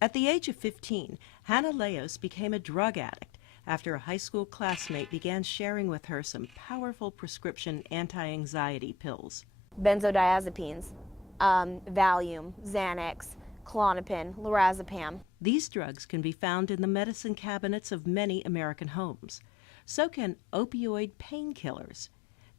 At the age of 15, Hannah Leos became a drug addict after a high school classmate began sharing with her some powerful prescription anti-anxiety pills. Benzodiazepines, Valium, Xanax, Klonopin, lorazepam. These drugs can be found in the medicine cabinets of many American homes. So can opioid painkillers.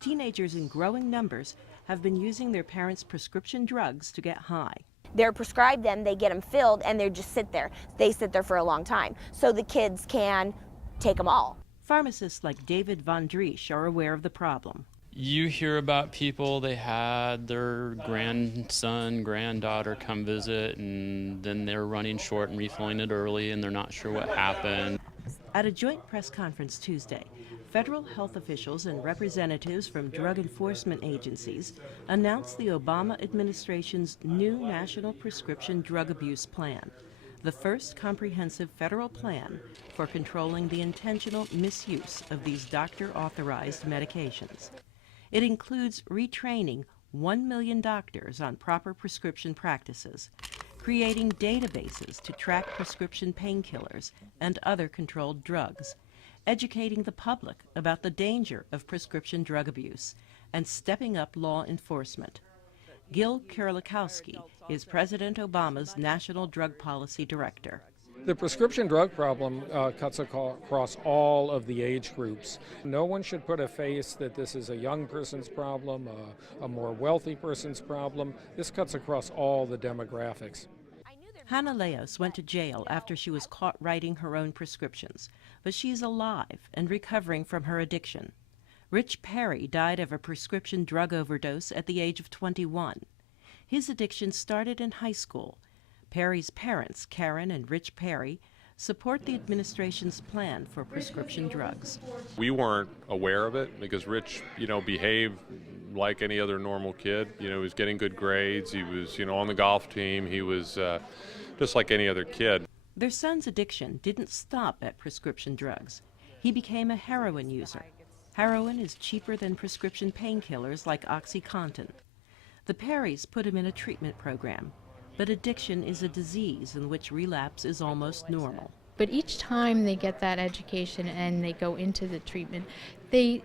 Teenagers in growing numbers have been using their parents' prescription drugs to get high. They're prescribed them, they get them filled, and they just sit there. They sit there for a long time. So the kids can take them all. Pharmacists like David Von Driesch are aware of the problem. You hear about people, they had their grandson, granddaughter come visit, and then they're running short and refilling it early, and they're not sure what happened. At a joint press conference Tuesday, federal health officials and representatives from drug enforcement agencies announced the Obama administration's new National Prescription Drug Abuse Plan, the first comprehensive federal plan for controlling the intentional misuse of these doctor-authorized medications. It includes retraining 1 million doctors on proper prescription practices, creating databases to track prescription painkillers and other controlled drugs, educating the public about the danger of prescription drug abuse, and stepping up law enforcement. Gil Kierlikowski is President Obama's National Drug Policy Director. The prescription drug problem cuts across all of the age groups. No one should put a face that this is a young person's problem, a more wealthy person's problem. This cuts across all the demographics. Hannah Leos went to jail after she was caught writing her own prescriptions, but she's alive and recovering from her addiction. Rich Perry died of a prescription drug overdose at the age of 21. His addiction started in high school. Perry's parents, Karen and Rich Perry, support the administration's plan for prescription drugs. We weren't aware of it because Rich, behaved like any other normal kid. He was getting good grades. He was, on the golf team. He was just like any other kid. Their son's addiction didn't stop at prescription drugs. He became a heroin user. Heroin is cheaper than prescription painkillers like OxyContin. The Perrys put him in a treatment program, but addiction is a disease in which relapse is almost normal. But each time they get that education and they go into the treatment, they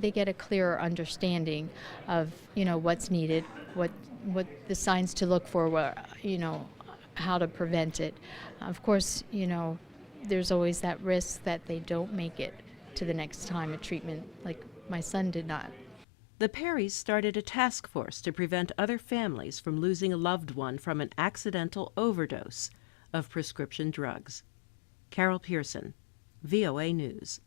get a clearer understanding of, what's needed, what the signs to look for, how to prevent it. Of course, there's always that risk that they don't make it to the next time of treatment, like my son did not. The Perrys started a task force to prevent other families from losing a loved one from an accidental overdose of prescription drugs. Carol Pearson, VOA News.